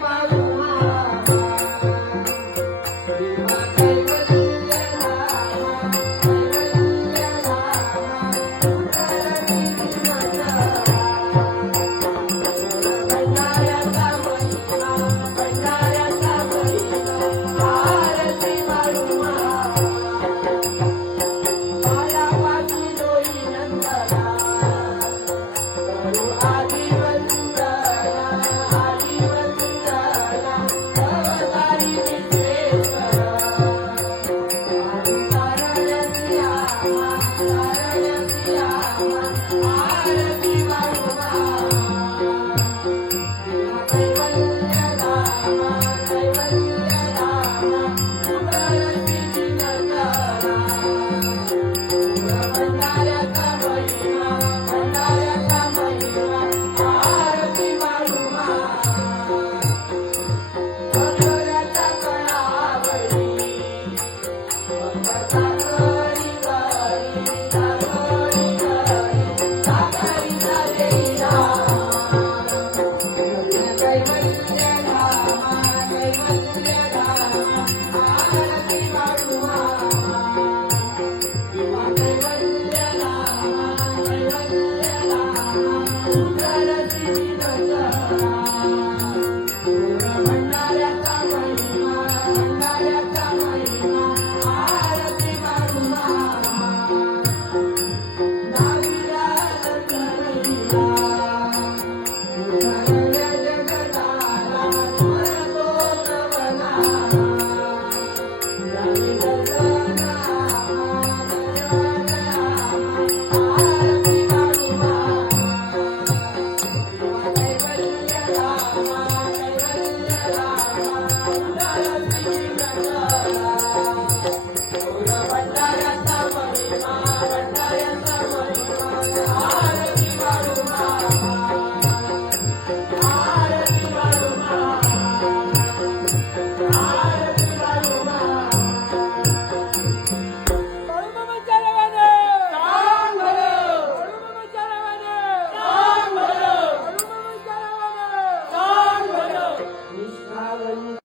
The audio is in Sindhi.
Bye.